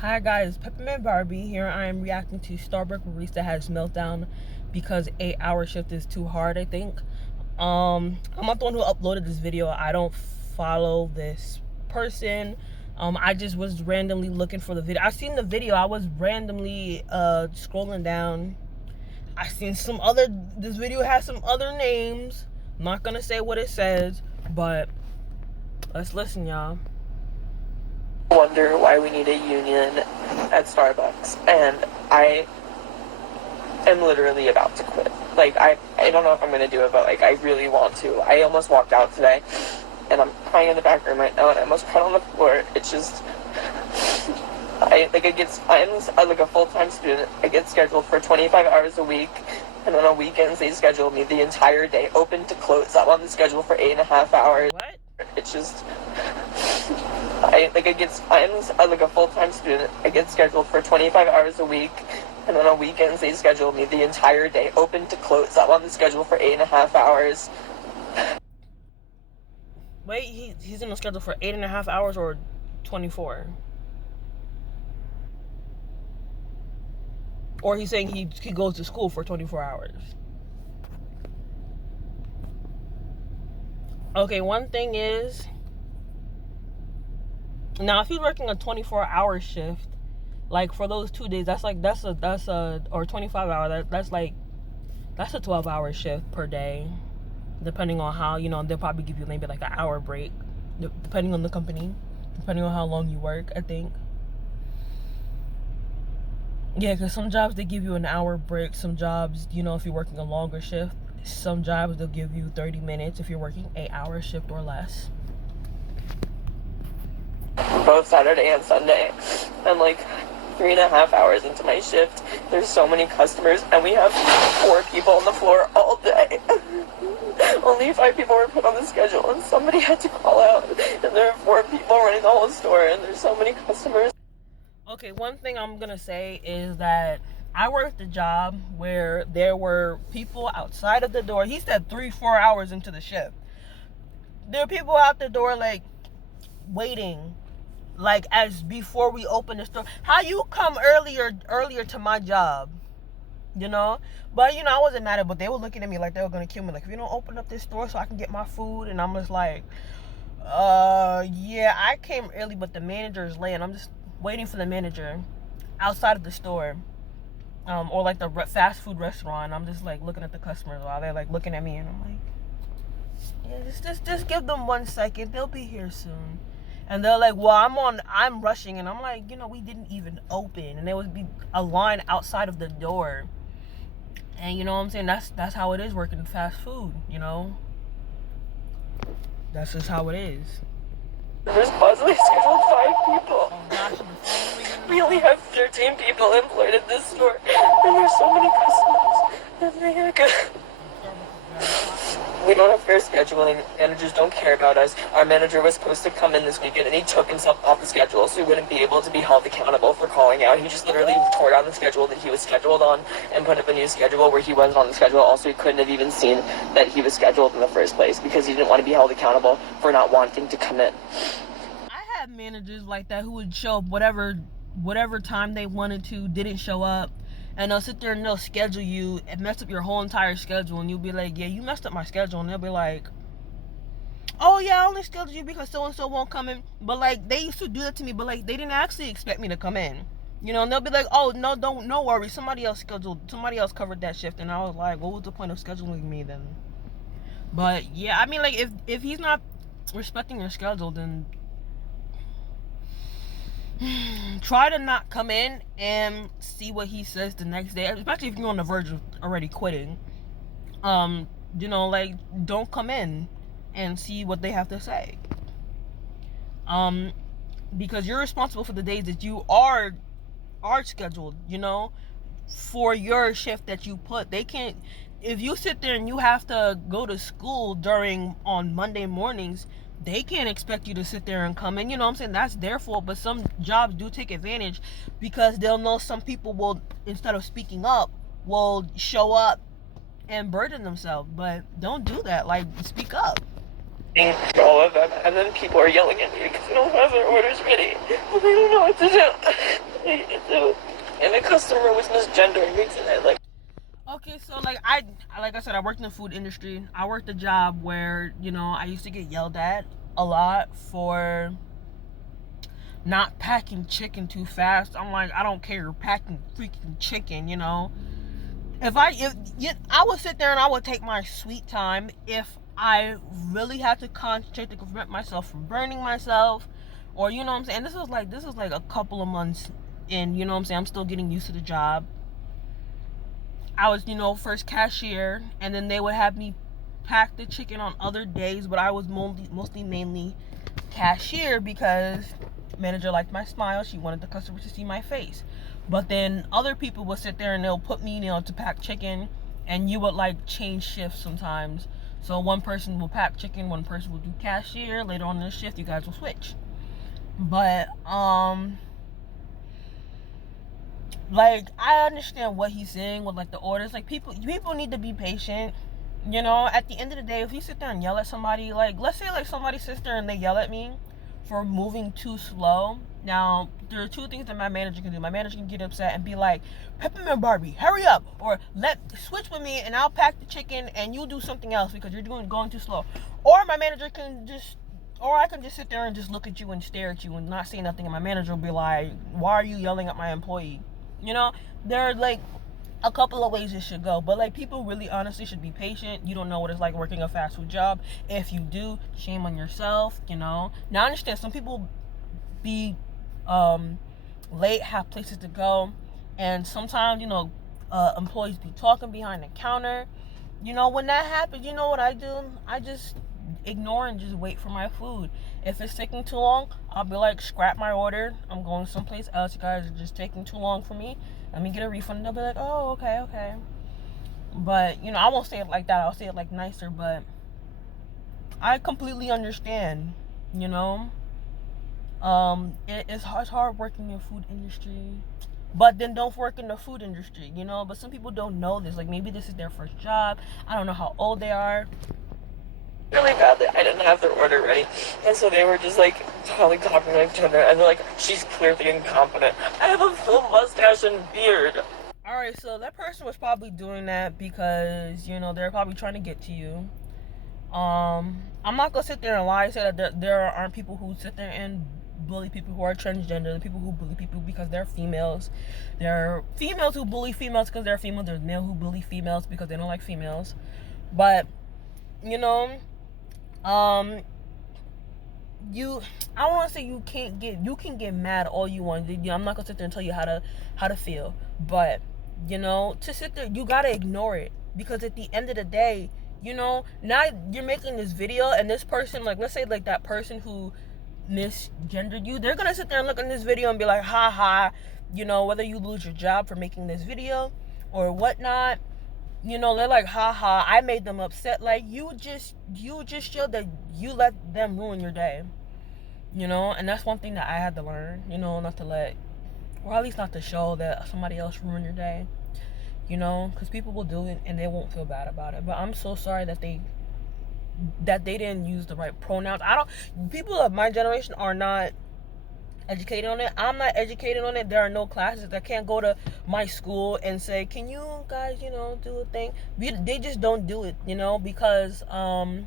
Hi guys, Peppermint Barbie here. I am reacting to Starbucks Barista has meltdown because 8-hour shift is too hard, I think. I'm not the one who uploaded this video. I don't follow this person. I just was randomly looking for the video. I seen the video. I was randomly scrolling down. I seen this video has some other names. I'm not gonna say what it says, but let's listen, y'all. Wonder why we need a union at Starbucks, and I am literally about to quit. Like, I don't know if I'm gonna do it, but like, I really want to. I almost walked out today, and I'm crying in the back room right now, and I almost cried on the floor. It's just, I'm like a full-time student. I get scheduled for 25 hours a week, and on weekends they schedule me the entire day, open to close. I'm on the schedule for 8.5 hours. What? It's just, I'm like a full-time student. I get scheduled for 25 hours a week, and on weekends they schedule me the entire day, open to close. I'm on the schedule for 8.5 hours. Wait, he's on the schedule for 8.5 hours or 24? Or he's saying he goes to school for 24 hours? Okay, one thing is, now if he's working a 24-hour shift, like for those 2 days, that's a or 25 hours, that's a 12-hour shift per day, depending on how, they'll probably give you maybe like an hour break, depending on the company, depending on how long you work, I think. Yeah, because some jobs, they give you an hour break. Some jobs, if you're working a longer shift, some jobs, they'll give you 30 minutes if you're working 8-hour shift or less. Both Saturday and Sunday. And like 3.5 hours into my shift, there's so many customers, and we have 4 people on the floor all day. Only 5 people were put on the schedule, and somebody had to call out. And there are 4 people running the whole store, and there's so many customers. Okay, one thing I'm gonna say is that I worked a job where there were people outside of the door. He said 3-4 hours into the shift. There are people out the door like waiting, like as before we open the store. How you come earlier to my job? But I wasn't mad at it, but they were looking at me like they were gonna kill me. Like, if you don't open up this store so I can get my food, and I'm just like, yeah, I came early, but the manager is late, and I'm just waiting for the manager outside of the store, or like the fast food restaurant. I'm just like looking at the customers while they're like looking at me, and I'm like, yeah, just give them 1 second, they'll be here soon. And they're like, well, I'm rushing, and I'm like, we didn't even open, and there would be a line outside of the door. And you know what I'm saying, that's how it is working fast food. That's just how it is. There's possibly scheduled 5 people. Oh gosh, We only have 13 people employed at this store, and there's so many customers. We don't have fair scheduling. Managers don't care about us. Our manager was supposed to come in this weekend, and he took himself off the schedule, so he wouldn't be able to be held accountable for calling out. He just literally tore down the schedule that he was scheduled on and put up a new schedule where he wasn't on the schedule. Also, he couldn't have even seen that he was scheduled in the first place because he didn't want to be held accountable for not wanting to come in. I had managers like that who would show up whatever time they wanted to, didn't show up, and they'll sit there and they'll schedule you and mess up your whole entire schedule, and you'll be like, yeah, you messed up my schedule. And they'll be like, oh yeah, I only scheduled you because so and so won't come in. But like, they used to do that to me, but like, they didn't actually expect me to come in, and they'll be like, oh no, no worry, somebody else covered that shift. And I was like, what was the point of scheduling me then? But yeah, I mean, like, if he's not respecting your schedule, then try to not come in and see what he says the next day, especially if you're on the verge of already quitting. Like, don't come in and see what they have to say, because you're responsible for the days that you are scheduled, for your shift that you put. They can't, if you sit there and you have to go to school on Monday mornings, they can't expect you to sit there and come in. I'm saying, that's their fault. But some jobs do take advantage because they'll know some people will, instead of speaking up, will show up and burden themselves. But don't do that. Like, speak up. all of them, and then people are yelling at me because they don't have their orders ready, but they don't know what to do. And the customer was misgendering me today, like. Okay, so like I said, I worked in the food industry. I worked a job where, you know, I used to get yelled at a lot for not packing chicken too fast. I'm like, I don't care, you're packing freaking chicken, you know. If I would sit there and I would take my sweet time if I really had to concentrate to prevent myself from burning myself, or you know what I'm saying. This is like a couple of months in, you know what I'm saying. I'm still getting used to the job. I was, you know, first cashier, and then they would have me pack the chicken on other days, but I was mostly mainly cashier because manager liked my smile. She wanted the customer to see my face. But then other people would sit there and they'll put me, you know, to pack chicken, and you would like change shifts sometimes. So one person will pack chicken, one person will do cashier. Later on in the shift, you guys will switch. But like, I understand what he's saying with like the orders. Like, people need to be patient. You know, at the end of the day, if you sit there and yell at somebody, like, let's say like somebody sits there and they yell at me for moving too slow. Now, there are two things that my manager can do. My manager can get upset and be like, Peppermint Barbie, hurry up, or switch with me and I'll pack the chicken and you do something else because you're going too slow. Or my manager can just, or I can just sit there and just look at you and stare at you and not say nothing, and my manager will be like, why are you yelling at my employee? You know, there are like a couple of ways it should go, but like, people really honestly should be patient. You don't know what it's like working a fast food job. If you do, shame on yourself, you know. Now I understand some people be late, have places to go, and sometimes, you know, employees be talking behind the counter. You know, when that happens, you know what I do? I just ignore and just wait for my food. If it's taking too long, I'll be like, scrap my order, I'm going someplace else, you guys are just taking too long for me, let me get a refund. And they'll be like, oh, okay. But, you know, I won't say it like that, I'll say it like nicer. But I completely understand, you know. It's hard working in the food industry, but then don't work in the food industry, you know. But some people don't know this. Like, maybe this is their first job. I don't know how old they are. Really bad that I didn't have their order ready, and so they were just like talking like each other, and they're like, she's clearly incompetent. I have a full mustache and beard. Alright, so that person was probably doing that because, you know, they're probably trying to get to you. I'm not gonna sit there and lie and say that there aren't people who sit there and bully people who are transgender, the people who bully people because they're females. There are females who bully females because they're female. There's male who bully females because they don't like females. But, you know, I don't want to say you can get mad all you want. I'm not gonna sit there and tell you how to feel, but, you know, to sit there, you gotta ignore it, because at the end of the day, you know, now you're making this video, and this person, like, let's say like that person who misgendered you, they're gonna sit there and look at this video and be like, ha ha, you know, whether you lose your job for making this video or whatnot. You know, they're like, haha, I made them upset. Like, you just showed that you let them ruin your day. You know, and that's one thing that I had to learn, you know, not to let, or at least not to show that somebody else ruined your day. You know, because people will do it and they won't feel bad about it. But I'm so sorry that they didn't use the right pronouns. People of my generation are not educated on it. I'm not educated on it. There are no classes. I can't go to my school and say, can you guys, you know, do a thing? They just don't do it, you know, because I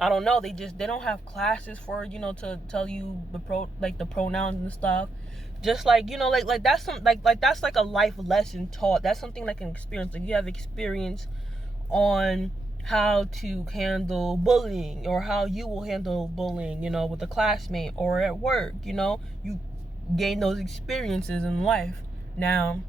don't know, they don't have classes for, you know, to tell you the pronouns and stuff. Just like, you know, like that's some like that's like a life lesson taught. That's something like an experience. Like, you have experience on how to handle bullying, or how you will handle bullying, you know, with a classmate or at work. You know, you gain those experiences in life. Now,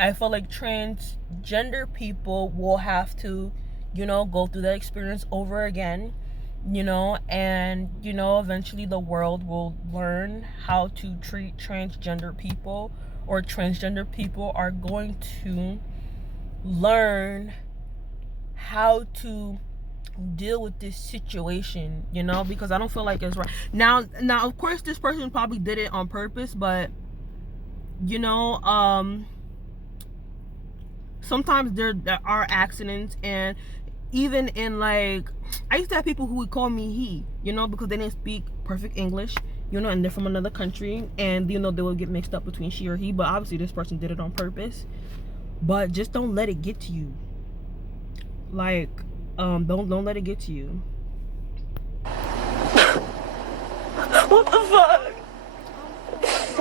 I feel like transgender people will have to, you know, go through that experience over again, you know, and, you know, eventually the world will learn how to treat transgender people, or transgender people are going to learn how to deal with this situation, you know, because I don't feel like it's right. Now of course this person probably did it on purpose, but, you know, sometimes there are accidents, and even in like, I used to have people who would call me he, you know, because they didn't speak perfect English, you know, and they're from another country, and you know they would get mixed up between she or he. But obviously this person did it on purpose. But just don't let it get to you. Like, don't let it get to you. What the fuck?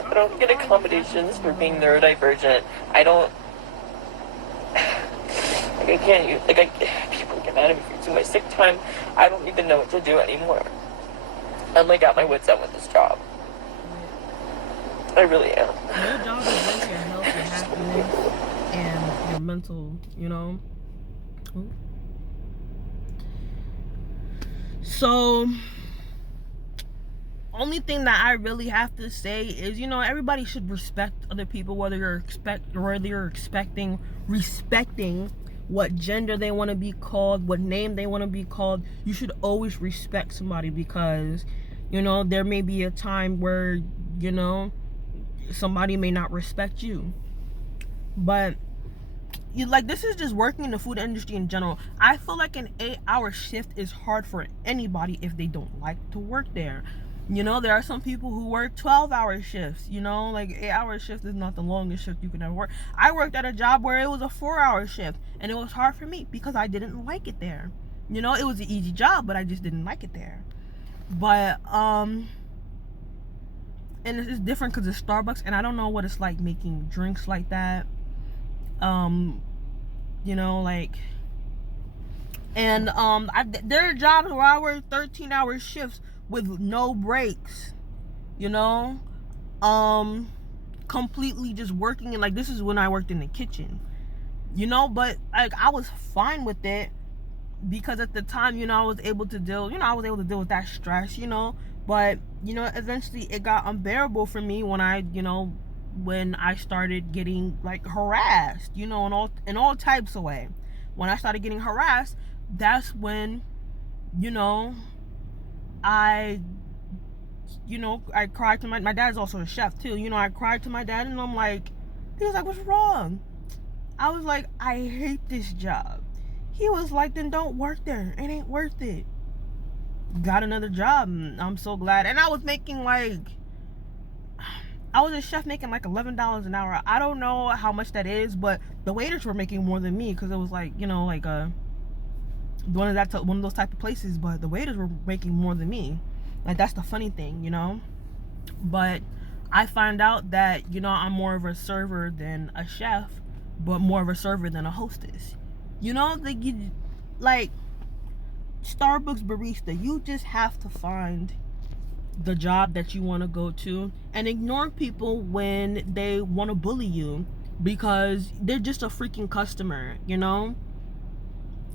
I don't get accommodations for being neurodivergent. I don't. Like, I can't use. Like, people get mad at me for using my sick time. I don't even know what to do anymore. I'm like at my wits' end with this job. I really am. Your job is like your health, your happiness, and your mental, you know? So, only thing that I really have to say is, you know, everybody should respect other people, whether you're respecting what gender they want to be called, what name they want to be called. You should always respect somebody, because, you know, there may be a time where, you know, somebody may not respect you. But you, like, this is just working in the food industry in general. I feel like an 8-hour shift is hard for anybody if they don't like to work there. You know, there are some people who work 12-hour shifts, you know, like 8-hour shift is not the longest shift you can ever work. I worked at a job where it was a 4-hour shift, and it was hard for me because I didn't like it there. You know, it was an easy job, but I just didn't like it there. But, and it's different because it's Starbucks, and I don't know what it's like making drinks like that. You know, like, and, there are jobs where I work 13-hour shifts with no breaks, you know, completely just working. And like, this is when I worked in the kitchen, you know, but like, I was fine with it because at the time, you know, I was able to deal with that stress, you know. But, you know, eventually it got unbearable for me when I started getting like harassed, you know, in all types of way. When I started getting harassed, that's when, you know, I cried to my dad's also a chef too, you know. I cried to my dad, and I'm like, he was like, what's wrong? I was like, I hate this job. He was like, then don't work there, it ain't worth it. Got another job, and I'm so glad. And I was making like, I was a chef making like $11 an hour. I don't know how much that is, but the waiters were making more than me, because it was like, you know, like one of those type of places. But the waiters were making more than me. Like, that's the funny thing, you know. But I find out that, you know, I'm more of a server than a chef, but more of a server than a hostess. You know, like Starbucks barista, you just have to find the job that you want to go to and ignore people when they want to bully you, because they're just a freaking customer, you know.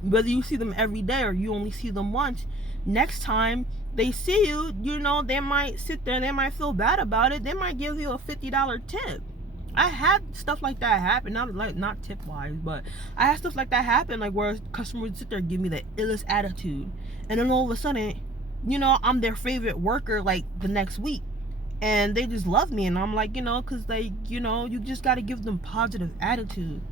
Whether you see them every day or you only see them once, next time they see you, you know, they might sit there and they might feel bad about it. They might give you a $50 tip. I had stuff like that happen, not tip wise, but I had stuff like that happen, like where customers would sit there and give me the illest attitude, and then all of a sudden, you know, I'm their favorite worker like the next week, and they just love me. And I'm like, you know, because they, you know, you just got to give them positive attitude.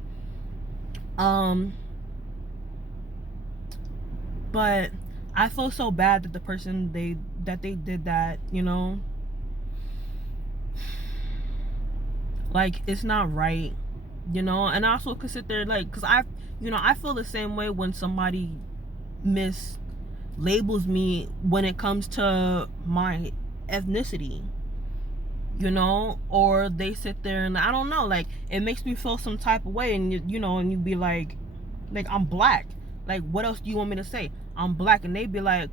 But I feel so bad that the person they did that, you know, like, it's not right, you know. And I also could sit there, like, because I feel the same way when somebody mislabels me when it comes to my ethnicity, you know, or they sit there and I don't know, like, it makes me feel some type of way, and you know, and you'd be like I'm black. Like, what else do you want me to say? I'm black. And they'd be like,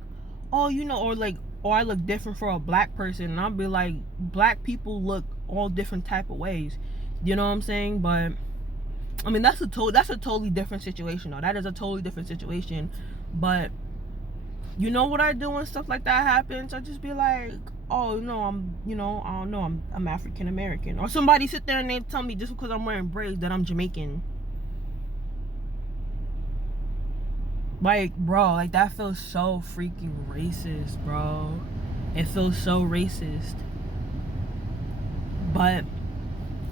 oh, you know, or I look different for a black person. And I'll be like, black people look all different type of ways. You know what I'm saying? But I mean, that's a totally different situation, though. That is a totally different situation. But you know what I do when stuff like that happens? I just be like, oh, no, I'm African American. Or somebody sit there and they tell me just because I'm wearing braids that I'm Jamaican. Like, bro, like, that feels so freaking racist, bro. It feels so racist. But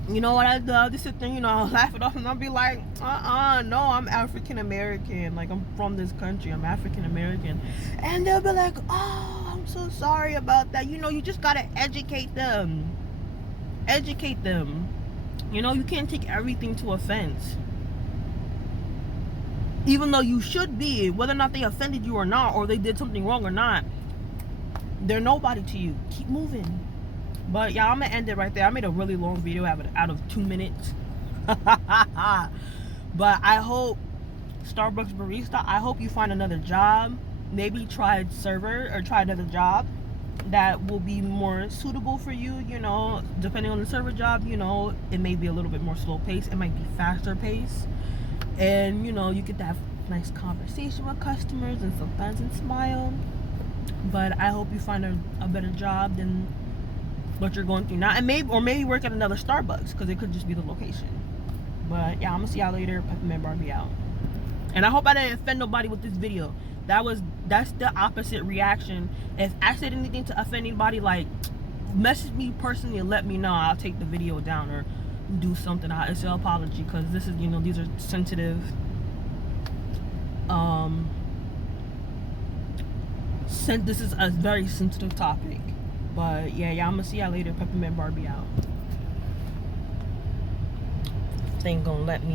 you know what I do? I'll just sit there, I'll laugh it off, and I'll be like, no, I'm African American. Like, I'm from this country. I'm African American. And they'll be like, oh, I'm so sorry about that. You just gotta educate them. Educate them. You can't take everything to offense. Even though you should be, whether or not they offended you or not, or they did something wrong or not, they're nobody to you. Keep moving. But yeah, I'm gonna end it right there. I made a really long video out of 2 minutes. But I hope, Starbucks barista, I hope you find another job. Maybe try server, or try another job that will be more suitable for you. Depending on the server job, it may be a little bit more slow paced. It might be faster paced. And you get to have nice conversation with customers and sometimes smile. But I hope you find a better job than what you're going through now, and maybe work at another Starbucks, because it could just be the location. But yeah, I'm gonna see y'all later. Peppermint Barbie out. And I hope I didn't offend nobody with this video. That's the opposite reaction. If I said anything to offend anybody, like, message me personally and let me know. I'll take the video down or do something. It's an apology, because this is, these are sensitive this is a very sensitive topic. But yeah, I'm gonna see y'all later. Peppermint Barbie out. They ain't gonna let me